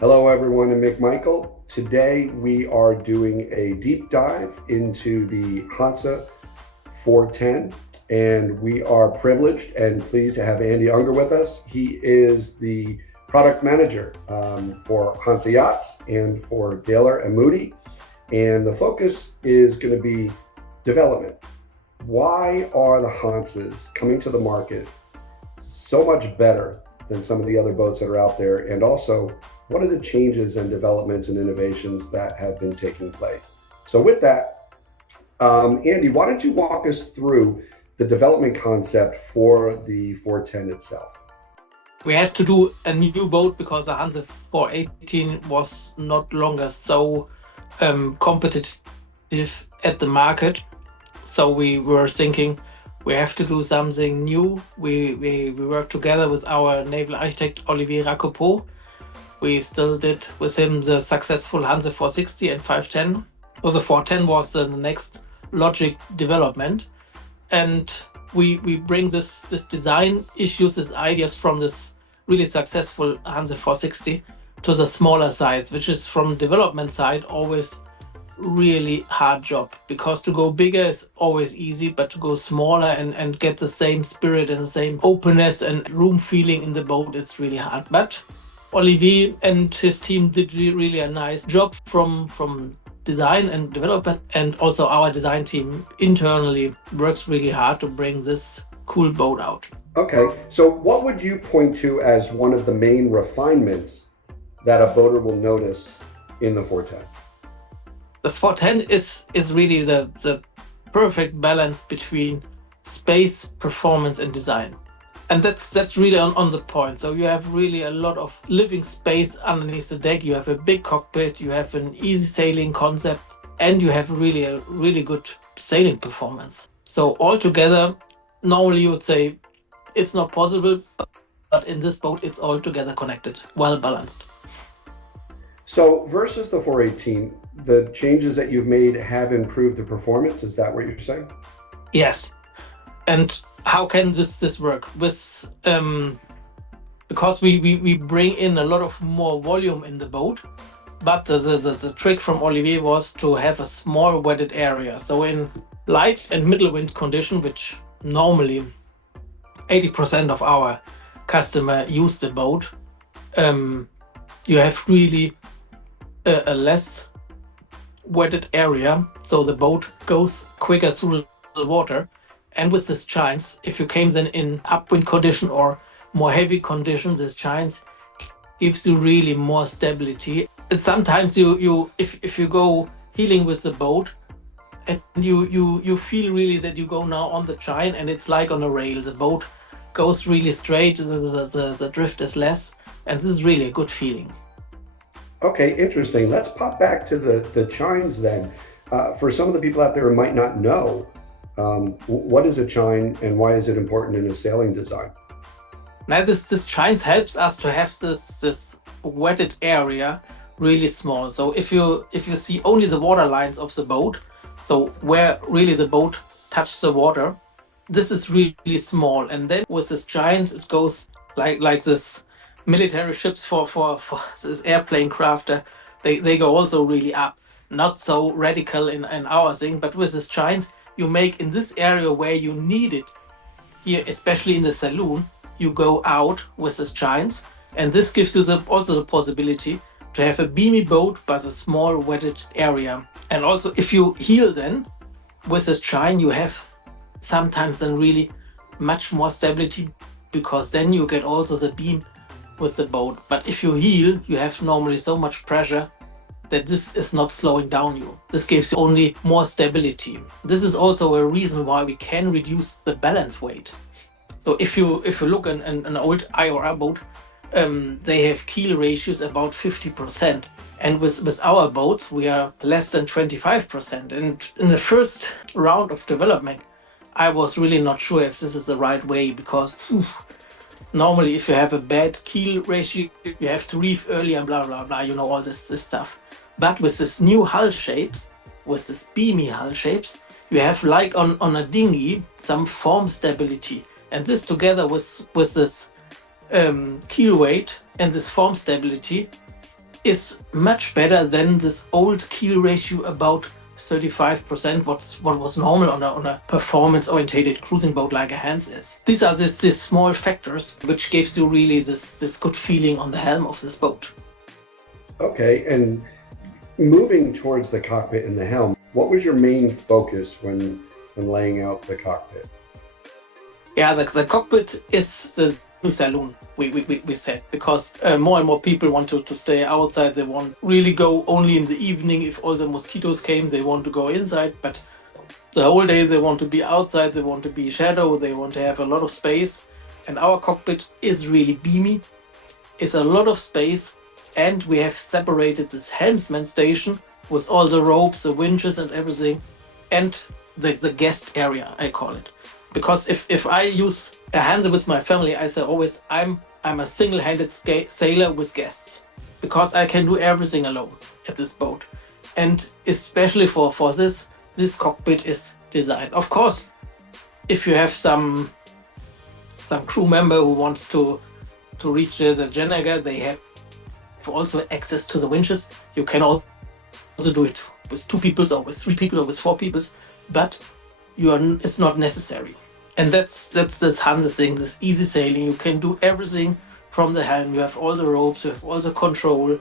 Hello, everyone, I'm McMichael. Today we are doing a deep dive into the Hanse 410, and we are privileged and pleased to have Andy Unger with us. He is the product manager for Hanse Yachts and for Daler and Moody, and the focus is going to be development. Why are the Hanses coming to the market so much better than some of the other boats that are out there? And also, what are the changes and developments and innovations that have been taking place? So with that, Andy, why don't you walk us through the development concept for the 410 itself? We had to do a new boat because the Hanse 418 was not longer so competitive at the market. So we were thinking we have to do something new. We worked together with our naval architect Olivier Racopo. We still did with him the successful Hanse 460 and 510. So the 410 was the next logic development. And we bring this design issues, these ideas from this really successful Hanse 460 to the smaller size, which is from development side always really hard job, because to go bigger is always easy, but to go smaller and get the same spirit and the same openness and room feeling in the boat, it's really hard. But Olivier and his team did really a nice job from design and development, and also our design team internally works really hard to bring this cool boat out. Okay, so what would you point to as one of the main refinements that a boater will notice in the 410? The 410 is really the perfect balance between space, performance, and design. And that's really on the point. So you have really a lot of living space underneath the deck. You have a big cockpit, you have an easy sailing concept, and you have really a really good sailing performance. So altogether, normally you would say it's not possible, but in this boat, it's all together connected, well balanced. So versus the 418, the changes that you've made have improved the performance. Is that what you're saying? Yes. And how can this work? With because we bring in a lot of more volume in the boat, but the trick from Olivier was to have a small wetted area. So in light and middle wind condition, which normally 80% of our customer use the boat, you have really a less wetted area, so the boat goes quicker through the water. And with this chines, if you came then in upwind condition or more heavy conditions, this chines gives you really more stability. Sometimes if you go heeling with the boat and you feel really that you go now on the chine and it's like on a rail. The boat goes really straight, the drift is less, and this is really a good feeling. Okay, interesting. Let's pop back to the chines then. For some of the people out there who might not know, what is a chine and why is it important in a sailing design? Now this chines helps us to have this wetted area really small. So if you see only the water lines of the boat, so where really the boat touches the water, this is really small. And then with this chines, it goes like this military ships for this airplane craft, they go also really up, not so radical in our thing, but with this chines you make in this area where you need it here, especially in the saloon, you go out with this chines, and this gives you also the possibility to have a beamy boat but a small wetted area. And also if you heel then with this chine, you have sometimes then really much more stability, because then you get also the beam with the boat. But if you heel, you have normally so much pressure that this is not slowing down you. This gives you only more stability. This is also a reason why we can reduce the balance weight. So if you look at an old IOR boat, they have keel ratios about 50%. And with our boats, we are less than 25%. And in the first round of development, I was really not sure if this is the right way, because normally if you have a bad keel ratio, you have to reef early and blah, blah, blah, all this stuff. But with this new hull shapes, with this beamy hull shapes, you have like on a dinghy, some form stability. And this together with this keel weight and this form stability is much better than this old keel ratio about 35%, what was normal on a performance-oriented cruising boat like a Hanse is. These are these small factors which gives you really this good feeling on the helm of this boat. Okay, and moving towards the cockpit and the helm, what was your main focus when laying out the cockpit? Yeah, the cockpit is the new saloon, we said, because more and more people want to stay outside. They want really go only in the evening. If all the mosquitoes came, they want to go inside, but the whole day they want to be outside, they want to be shadow, they want to have a lot of space. And our cockpit is really beamy, is a lot of space, and we have separated this helmsman station with all the ropes, the winches and everything, and the guest area, I call it. Because if I use a Hanse with my family, I say always I'm a single-handed sailor with guests, because I can do everything alone at this boat. And especially for this cockpit is designed. Of course, if you have some crew member who wants to reach the Jenniger, they have also access to the winches. You can also do it with 2 people or with 3 people or with 4 people, but it's not necessary. And that's this Hanse thing, this easy sailing. You can do everything from the helm. You have all the ropes, you have all the control.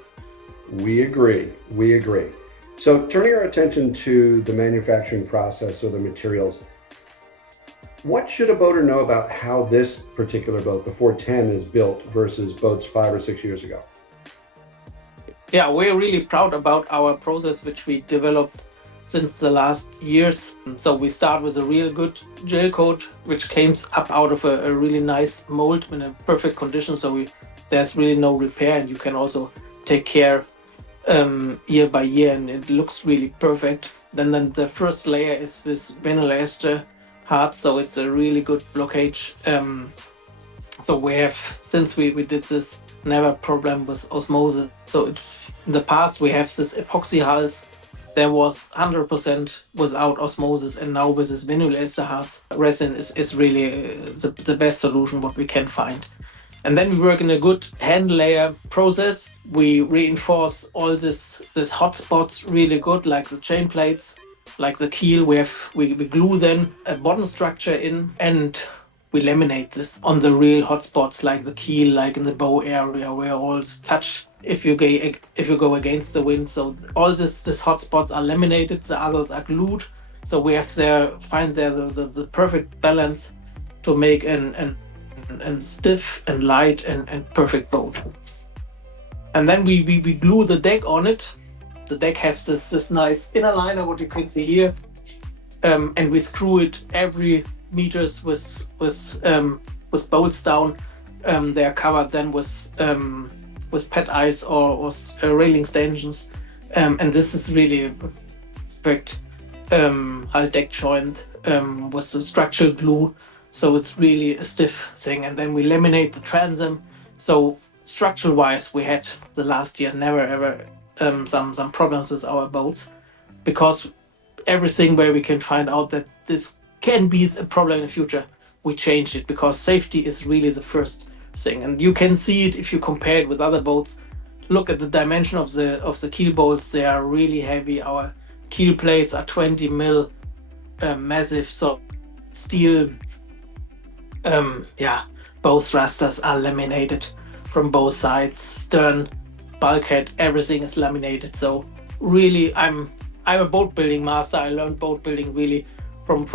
We agree. So turning our attention to the manufacturing process or the materials, what should a boater know about how this particular boat, the 410, is built versus boats 5 or 6 years ago? Yeah, we're really proud about our process, which we developed since the last years. So we start with a real good gel coat, which came up out of a really nice mold in a perfect condition. So there's really no repair, and you can also take care year by year, and it looks really perfect. Then the first layer is with vinyl ester hard, so it's a really good blockage. So we have, since we did this, never problem with osmosis. So in the past we have this epoxy hulls. There was 100% without osmosis, and now with this vinyl ester hards, resin is really the best solution what we can find. And then we work in a good hand layer process. We reinforce all this hot spots really good, like the chain plates, like the keel. We glue then a bottom structure in, and we laminate this on the real hot spots, like the keel, like in the bow area where all touch if you go against the wind. So all this hot spots are laminated, the others are glued. So we have find the perfect balance to make an stiff and light and perfect boat. And then we glue the deck on it. The deck has this nice inner liner, what you can see here, and we screw it every meters with bolts down. They are covered then with pet eyes or railing stanchions, and this is really a perfect hull deck joint with the structural glue. So it's really a stiff thing. And then we laminate the transom. So structural wise, we had the last year never ever some problems with our boats, because everything where we can find out that this can be a problem in the future, we changed it, because safety is really the first thing. And you can see it if you compare it with other boats. Look at the dimension of the keel bolts. They are really heavy. Our keel plates are 20 mil, massive. So steel. Both thrusters are laminated from both sides. Stern, bulkhead, everything is laminated. So really, I'm a boat building master. I learned boat building really from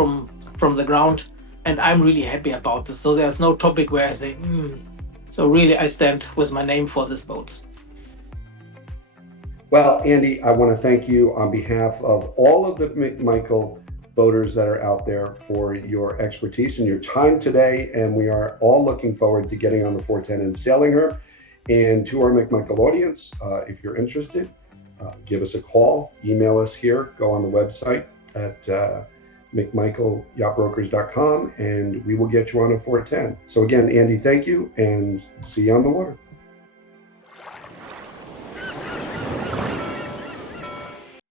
the ground, and I'm really happy about this. So there's no topic where I say, So really, I stand with my name for these boats. Well, Andy, I want to thank you on behalf of all of the McMichael boaters that are out there for your expertise and your time today. And we are all looking forward to getting on the 410 and sailing her. And to our McMichael audience, if you're interested, give us a call, email us here, go on the website at McMichaelYachtBrokers.com, and we will get you on a 410. So again, Andy, thank you, and see you on the water.